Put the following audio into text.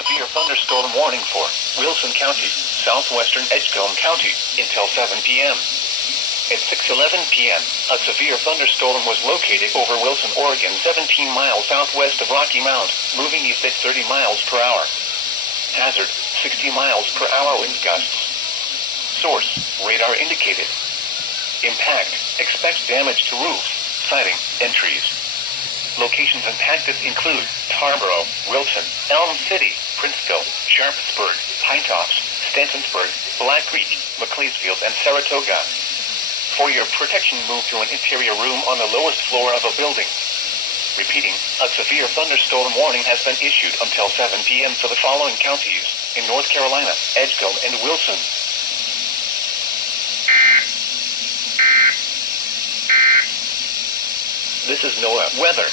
severe thunderstorm warning for Wilson County, southwestern Edgecomb County, until 7 p.m. At 6:11 p.m., a severe thunderstorm was located over Wilson, Oregon, 17 miles southwest of Rocky Mount, moving east at 30 miles per hour. Hazard, 60 miles per hour wind gusts. Source, radar indicated. Impact, expect damage to roof, siding, and trees. Locations impacted include Tarboro, Wilson, Elm City, Princeville, Sharpsburg, Pinetops, Stantonsburg, Black Creek, McLeesfield, and Saratoga. For your protection, move to an interior room on the lowest floor of a building. Repeating, a severe thunderstorm warning has been issued until 7 p.m. for the following counties in North Carolina, Edgecomb and Wilson. This is NOAA weather.